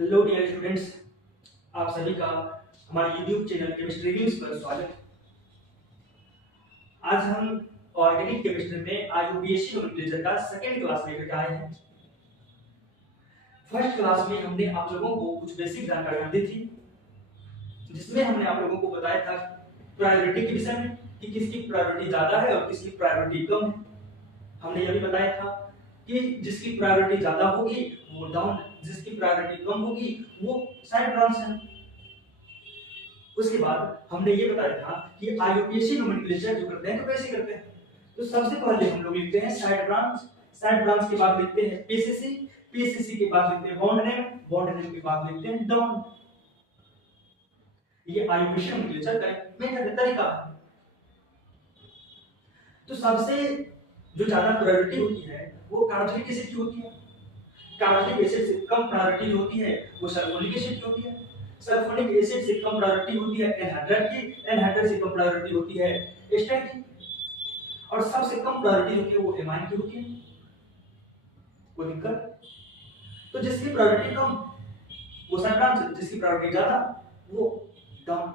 Hello dear students, आप सभी का हमारे यूट्यूब चैनल केमिस्ट्री रील्स पर स्वागत है। आज हम ऑर्गेनिक केमिस्ट्री में आईयूपीएसी नोमेनक्लेचर का सेकंड क्लास लेकर आए हैं। फर्स्ट क्लास में हमने आप लोगों को कुछ बेसिक जानकारियां दी थी, जिसमें हमने आप लोगों को बताया था प्रायोरिटी के विषय में कि किसकी प्रायोरिटी ज्यादा है और किसकी प्रायोरिटी कम है। हमने यह भी बताया था कि जिसकी प्रायोरिटी ज्यादा होगी वो डाउन, जिसकी प्रायोरिटी कम होगी वो साइड ब्रांच है। उसके बाद हमने ये बताया था कि आईयूपीएसी नोमेनक्लेचर जो करते हैं तो कैसे करते हैं। तो सबसे पहले हम लोग लिखते हैं साइड ब्रांच, साइड ब्रांच के बाद लिखते हैं पीसीसी, पीसीसी के बाद लिखते हैं बॉन्ड नेम, बॉन्ड नेम के बाद लिखते हैं डाउन। ये आईयूपीएसी नोमेनक्लेचर का मेथड तरीका है। तो सबसे जो ज्यादा प्रायोरिटी होती है वो कार्बोक्सिलिक एसिड की होती है। कार्बोक्सिलिक एसिड से कम प्रायोरिटी होती है वो सल्फोनिक एसिड की होती है। सल्फोनिक एसिड से कम प्रायोरिटी होती है एनहाइड्राइड की, एनहाइड्राइड से कम प्रायोरिटी होती है एस्टर की, और सबसे कम प्रायोरिटी होती है वो एमाइन की होती है। कोई दिक्कत? तो जिसकी प्रायोरिटी कम वो साइड ब्रांच, जिसकी प्रायोरिटी ज्यादा वो डाउन।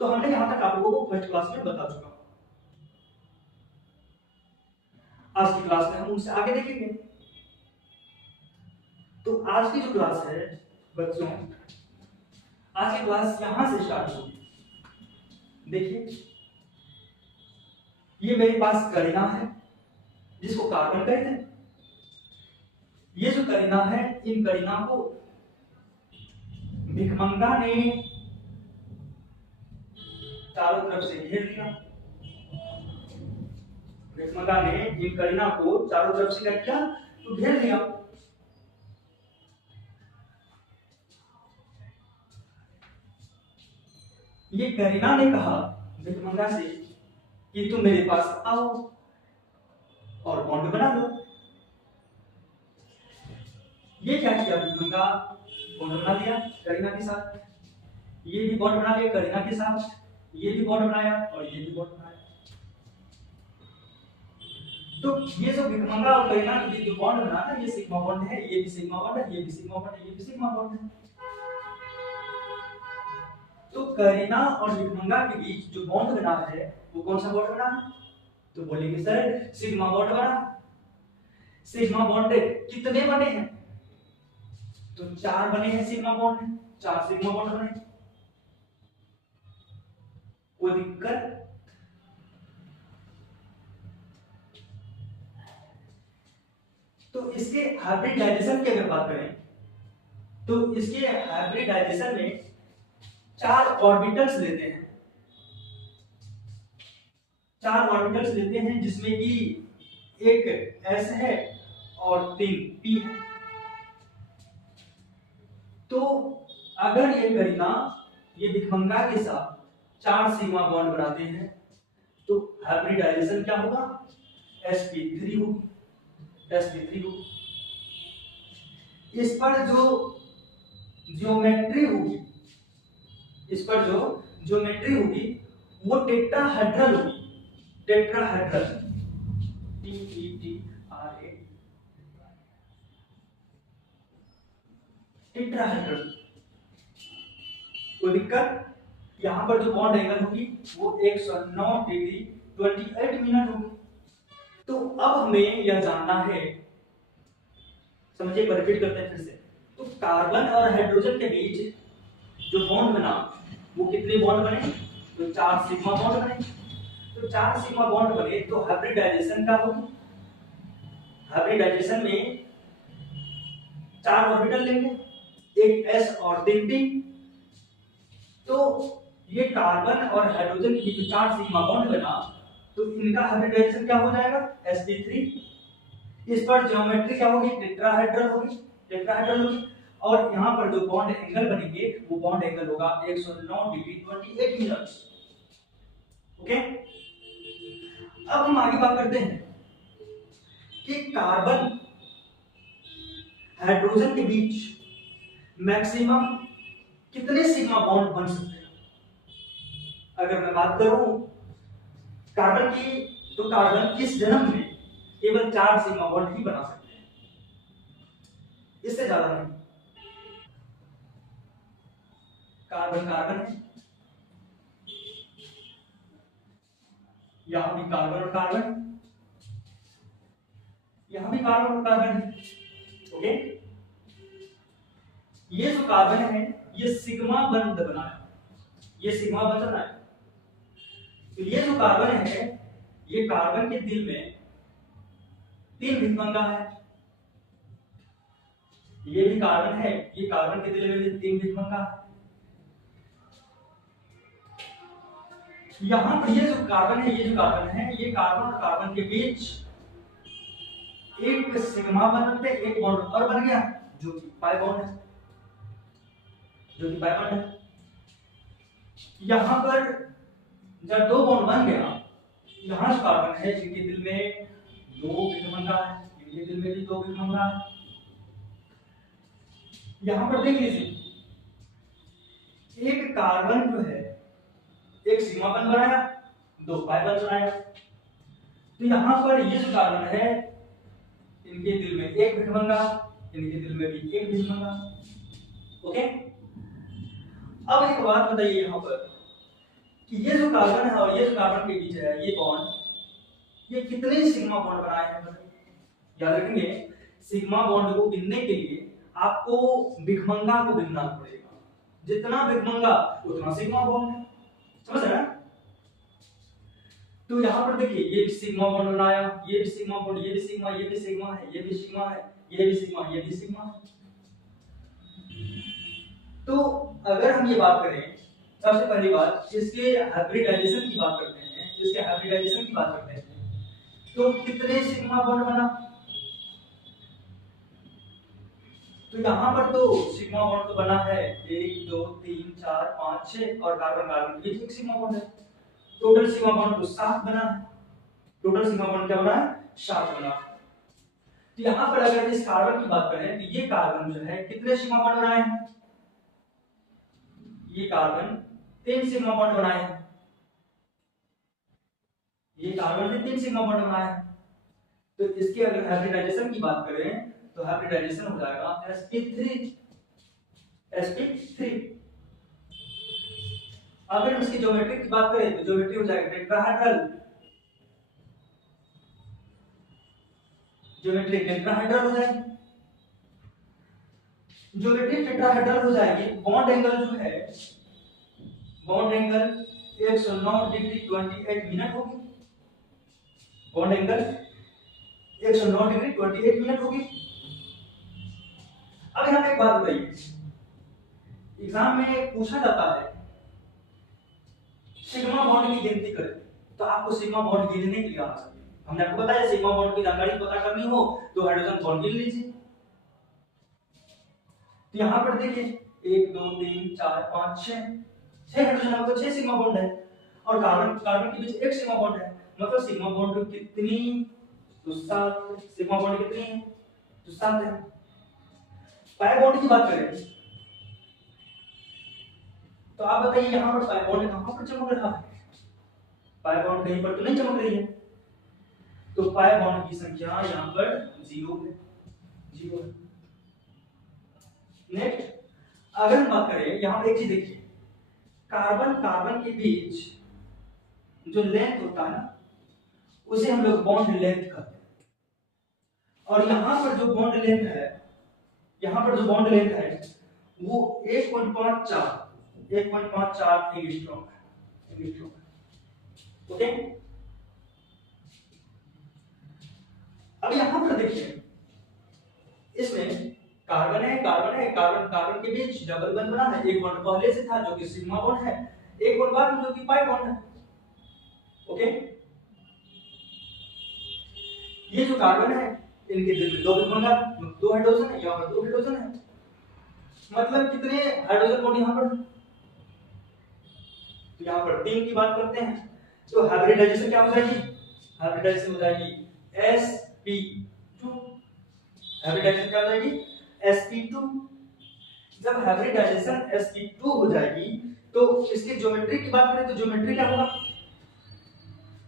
तो हमने यहां तक आप लोगों को फर्स्ट क्लास में बता चुका हूं। आज की क्लास में हम उनसे आगे देखेंगे। तो आज की जो क्लास है बच्चों, आज की क्लास यहां से स्टार्ट होगी। देखिए ये मेरे पास करीना है जिसको कार्बन कहते हैं। ये जो करीना है, इन करीना को भिखमंगा ने चारों तरफ से घेर लिया। भिखमंगा ने इन करीना को चारों तरफ से क्या किया? तो घेर लिया। ये करीना ने कहा भिखमंगा से कि तुम मेरे पास आओ और बॉन्ड बना लो। ये क्या किया? भिखमंगा बॉन्ड बना लिया करीना के साथ, ये भी बॉन्ड बना लिया करीना के साथ, ये भी बॉन्ड बनाया और ये भी बॉन्ड बनाया। तो ये जो भिखमंगा और करीना के बीच जो बॉन्ड बना था, ये सिग्मा बॉन्ड है, ये भी सिग्मा बॉन्ड है, ये भी सिग्मा बॉन्ड है, ये भी सिग्मा बॉन्ड है। तो करीना और भिखमंगा के बीच जो बॉन्ड बना है वो कौन सा बॉन्ड बना है? तो बोलेंगे सर सिग्मा बॉन्ड बना। सिग्मा बॉन्ड कितने बने हैं? तो 4 बने हैं सिग्मा बॉन्ड, 4 सिग्मा बॉन्ड बने। कोई दिक्कत? तो इसके हाइब्रिडाइजेशन की अगर बात करें तो इसके हाइब्रिडाइजेशन में 4 ऑर्बिटल्स लेते हैं, 4 ऑर्बिटल्स लेते हैं जिसमें कि एक s है और 3 p है। तो अगर ये करीना ये भिखमंगा के साथ 4 सिग्मा बॉन्ड बनाते हैं तो हाइब्रिडाइजेशन क्या होगा? sp3 होगी, sp3 होगी। इस पर जो ज्योमेट्री होगी, इस पर जो ज्योमेट्री होगी वो टेट्राहेड्रल होगी, टेट्राहेड्रल, TETRA, टेट्राहेड्रल। कोई दिक्कत? यहां पर जो बॉन्ड एंगल होगी वो 109 डिग्री 28 मिनट होगी। तो अब हमें यह जानना है, समझिए रिपीट करते हैं फिर से। तो कार्बन और हाइड्रोजन के बीच जो बॉन्ड बना वो कितने बॉन्ड बने? तो 4 सिग्मा बॉन्ड बने। तो 4 सिग्मा बॉन्ड बने तो हाइब्रिडाइजेशन क्या होगी? हाइब्रिडाइजेशन में 4 ऑर्बिटल लेंगे, एक s और 3 p। तो ये कार्बन और हाइड्रोजन के बीच 4 सिग्मा बॉन्ड बना तो इनका हाइब्रिडाइजेशन क्या हो जाएगा? sp3। इस पर ज्योमेट्री क्या होगी? टेट्राहेड्रल होगी, टेट्राहेड्रल होगी। और यहाँ पर जो बॉन्ड एंगल बनेंगे वो बॉन्ड एंगल होगा 109 डिग्री 28 मिनट। ओके, अब हम आगे बात करते हैं कि कार्बन हाइड्रोजन के बीच मैक्सिमम कितने सिग्मा बॉन्ड बन सकते हैं। अगर मैं बात करूं कार्बन की, तो कार्बन इस जन्म में केवल 4 सिग्मा बॉन्ड ही बना सकते हैं, इससे ज्यादा नहीं। कार्बन कार्बन है, यहां भी कार्बन और कार्बन, यहां भी कार्बन और कार्बन है। ओके, ये जो कार्बन है ये सिग्मा बंध बनाया, ये सिग्मा बंध बनाया। तो ये जो कार्बन है ये कार्बन के दिल में 3 भिन्नभंगा है, ये भी कार्बन है, ये कार्बन के दिल में भी 3 भिन्नभंगा है। यहां पर ये जो कार्बन है, ये जो कार्बन है, ये कार्बन और कार्बन के बीच एक सिग्मा बंध पे एक बॉन्ड और बन गया जो कि पाई बॉन्ड है, जो कि पाई बॉन्ड है। यहां पर जब 2 बॉन्ड बन गया, यहां जो कार्बन है इनके दिल में 2 भिन्नभंगा है, इनके दिल में भी 2 भिन्नभंगा है। यहां पर देख लीजिए, एक कार्बन जो है एक सिग्मा बंध बनाया, 2 पाई बंध बनाया। तो यहां पर ये जो कार्बन है इनके दिल में 1 भिन्नभंगा, इनके दिल में भी 1 भिन्नभंगा। ओके, अब एक बात बताइए यहां पर कि ये जो कार्बन है और ये जो कार्बन के बीच है ये बॉन्ड, ये कितने सिग्मा बॉन्ड बनाए हैं बताइए। याद रखेंगे, सिग्मा बॉन्ड को गिनने के लिए आपको भिन्नभंगा को गिनना पड़ेगा, जितना भिन्नभंगा उतना सिग्मा बॉन्ड है, समझ रहे हैं। तो यहाँ पर देखिए ये भी सिग्मा बॉन्ड बनाया, ये भी सिग्मा बॉन्ड, ये भी सिग्मा, ये भी सिग्मा है, ये भी सिग्मा है, ये भी सिग्मा, ये भी सिग्मा है। तो अगर हम ये बात करें, सबसे पहली बात इसके हाइब्रिडाइजेशन की बात करते हैं, इसके हाइब्रिडाइजेशन की बात करते हैं, तो कितने सिग्मा बॉन्ड बना। तो यहाँ पर तो सिग्मा बॉन्ड तो बना है 1 2 3 4 5 6 और कार्बन कार्बन के बीच एक सिग्मा बॉन्ड है। टोटल सिग्मा बॉन्ड तो 7 बना है, टोटल सिग्मा बॉन्ड क्या बना है, 7 बना। तो यहाँ पर अगर इस कार्बन की बात करें तो ये कार्बन जो है कितने सिग्मा बॉन्ड बनाए हैं, ये कार्बन 3 सिग्मा बॉन्ड बनाए हैं, ये कार्बन ने 3 सिग्मा बॉन्ड बनाए हैं। तो इसके अगर हाइब्रिडाइजेशन की बात करें तो हाइब्रिडाइजेशन हो जाएगा sp3, sp3। अगर हम इसकी ज्योमेट्री की बात करें तो ज्योमेट्री हो जाएगा टेट्राहेड्रल, ज्योमेट्री टेट्राहेड्रल हो जाएगी, ज्योमेट्री टेट्राहेड्रल हो जाएगी। बॉन्ड एंगल जो है, बॉन्ड एंगल 109 डिग्री 28 मिनट होगी, बॉन्ड एंगल 109 डिग्री 28 मिनट होगी। अब यहाँ पे एक बात बताइए, एग्जाम में पूछा जाता है सिग्मा बॉन्ड की गिनती करें, तो आपको सिग्मा बॉन्ड गिनने के लिए आना चाहिए। हमने आपको बताया सिग्मा बॉन्ड की जानकारी पता करनी हो तो हाइड्रोजन बॉन्ड गिन लीजिए। तो यहाँ पर देखिए 1 2 3 4 5 6 हाइड्रोजन है, मतलब 6 सिग्मा बॉन्ड है, और कार्बन कार्बन के बीच 1 सिग्मा बॉन्ड है, मतलब सिग्मा बॉन्ड कितनी, तो 7 सिग्मा बॉन्ड कितनी है, तो 7 है। पाई बॉन्ड की बात करें तो आप बताइए यहाँ पर पाई बॉन्ड कहां पर चमक रहा है, पाई बॉन्ड कहीं पर तो नहीं चमक रही है, तो पाई बॉन्ड की संख्या यहाँ पर 0 है, 0 है। नेक्स्ट अगर हम बात करें, यहाँ पर एक चीज देखिए, कार्बन कार्बन के बीच जो लेंथ होता है ना उसे हम लोग बॉन्ड लेंथ कहते हैं, और यहाँ पर जो बॉन्ड लेंथ है, यहाँ पर जो बॉन्ड लेंथ है वो 1.54 एंगस्ट्रॉम है। ओके, अब यहाँ पर देखिए, इसमें कार्बन है, कार्बन है, कार्बन कार्बन के बीच डबल बॉन्ड बना है, एक बॉन्ड पहले से था जो कि सिग्मा बॉन्ड है, एक बॉन्ड बाद में जो कि पाई बॉन्ड है। ओके, ये जो कार्बन है इनके दिल में 2 भिन्नभंगा, 2 हाइड्रोजन है, यहाँ पर 2 हाइड्रोजन है, मतलब कितने हाइड्रोजन बॉन्ड यहाँ पर, तो यहाँ पर 3 की बात करते हैं। तो हाइब्रिडाइजेशन क्या हो जाएगी, हाइब्रिडाइजेशन हो जाएगी sp2, हाइब्रिडाइजेशन क्या हो जाएगी sp2। जब हाइब्रिडाइजेशन sp2 हो जाएगी तो इसकी ज्योमेट्री की बात करें तो ज्योमेट्री क्या होगा,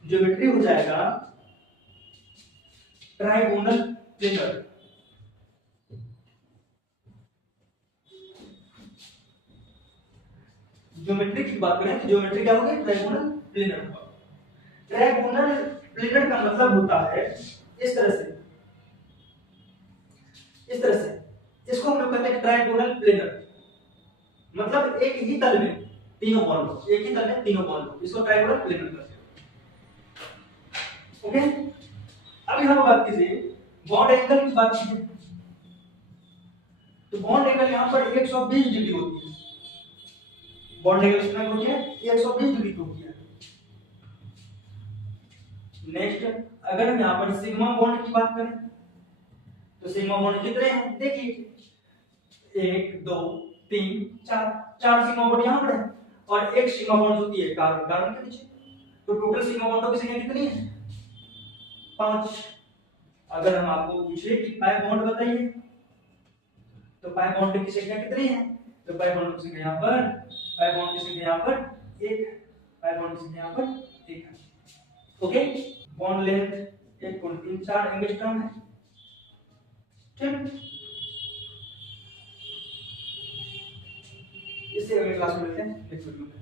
ज्योमेट्री हो जाएगा ट्राइगोनल प्लेटर, ज्योमेट्री की बात करें तो ज्योमेट्री क्या होगी, ट्रायगोनल प्लेनर होगा। ट्रायगोनल प्लेनर का मतलब होता है इस तरह से, इस तरह से, इसको हम लोग कहते हैं ट्रायगोनल प्लेनर, मतलब एक ही तल में तीनों बॉन्ड, एक ही तल में तीनों बॉन्ड, इसको ट्रायगोनल प्लेनर कहते हैं। ओके, अभी हम बात कीजिए बॉन्ड एंगल की बात कीजिए, तो बॉन्ड एंगल यहां पर 120 डिग्री होती है, बॉन्ड एंगल कितना होती है, 120 डिग्री की होती है। नेक्स्ट, अगर हम यहां पर सिग्मा बॉन्ड की बात करें तो सिग्मा बॉन्ड कितने हैं, देखिए 1 2 3 4, 4 सिग्मा बॉन्ड यहां पर है और एक सिग्मा बॉन्ड होती है कार्बन, कार्बन के नीचे, तो टोटल सिग्मा बॉन्डों की संख्या कितनी है, 5। अगर हम आपको पूछे कि पाई बॉन्ड बताइए तो पाई बॉन्ड की संख्या कितनी है, तो पाई बॉन्ड की संख्या यहां पर, पाई बॉन्ड की संख्या यहां पर 1, पाई बॉन्ड की संख्या यहां पर 1 है। ओके, बॉन्ड लेंथ 1.34 एंगस्ट्रॉम है, ठीक। इससे अगले क्लास में मिलते हैं नेक्स्ट वीडियो में।